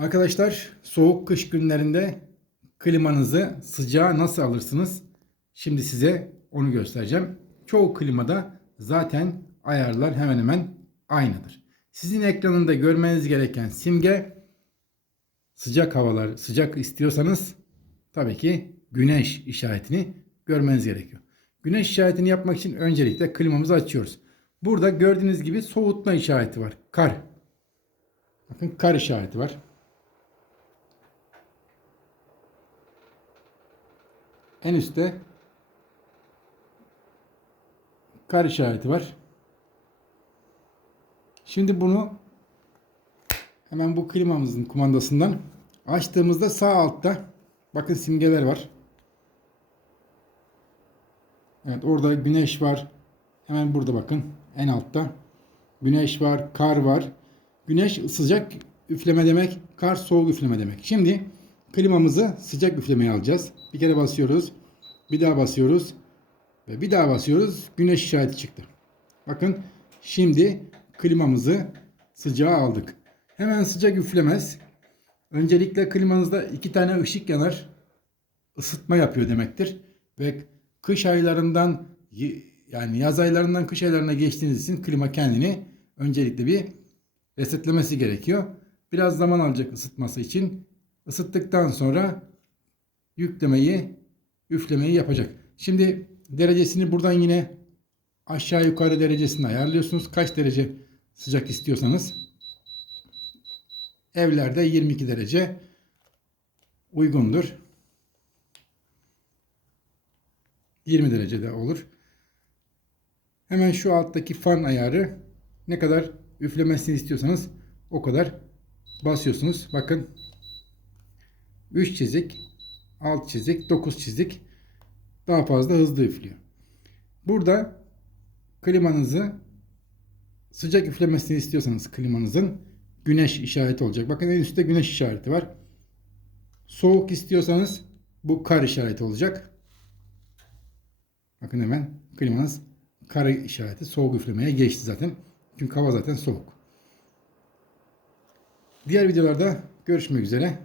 Arkadaşlar soğuk kış günlerinde klimanızı sıcağa nasıl alırsınız? Şimdi size onu göstereceğim. Çoğu klimada zaten ayarlar hemen hemen aynıdır. Sizin ekranında görmeniz gereken simge sıcak havalar, sıcak istiyorsanız tabii ki güneş işaretini görmeniz gerekiyor. Güneş işaretini yapmak için öncelikle klimamızı açıyoruz. Burada gördüğünüz gibi soğutma işareti var. Kar. Bakın kar işareti var. En üstte kar işareti var. Şimdi bunu hemen bu klimamızın kumandasından açtığımızda sağ altta bakın simgeler var. Evet orada güneş var. Hemen burada bakın en altta. Güneş var, kar var. Güneş sıcak üfleme demek, kar soğuk üfleme demek. Şimdi klimamızı sıcak üflemeye alacağız. Bir kere basıyoruz. Bir daha basıyoruz. Ve bir daha basıyoruz. Güneş işareti çıktı. Bakın şimdi klimamızı sıcağa aldık. Hemen sıcak üflemez. Öncelikle klimanızda iki tane ışık yanar. Isıtma yapıyor demektir. Ve kış aylarından yani yaz aylarından kış aylarına geçtiğiniz için klima kendini öncelikle bir resetlemesi gerekiyor. Biraz zaman alacak ısıtması için. Isıttıktan sonra yüklemeyi, üflemeyi yapacak. Şimdi derecesini buradan yine aşağı yukarı derecesini ayarlıyorsunuz. Kaç derece sıcak istiyorsanız. Evlerde 22 derece uygundur. 20 derecede olur. Hemen şu alttaki fan ayarı ne kadar üflemesini istiyorsanız o kadar basıyorsunuz. Bakın 3 çizik, alt çizik, 9 çizik daha fazla hızlı üflüyor. Burada klimanızı sıcak üflemesini istiyorsanız klimanızın güneş işareti olacak. Bakın en üstte güneş işareti var. Soğuk istiyorsanız bu kar işareti olacak. Bakın hemen klimanız kar işareti soğuk üflemeye geçti zaten. Çünkü hava zaten soğuk. Diğer videolarda görüşmek üzere.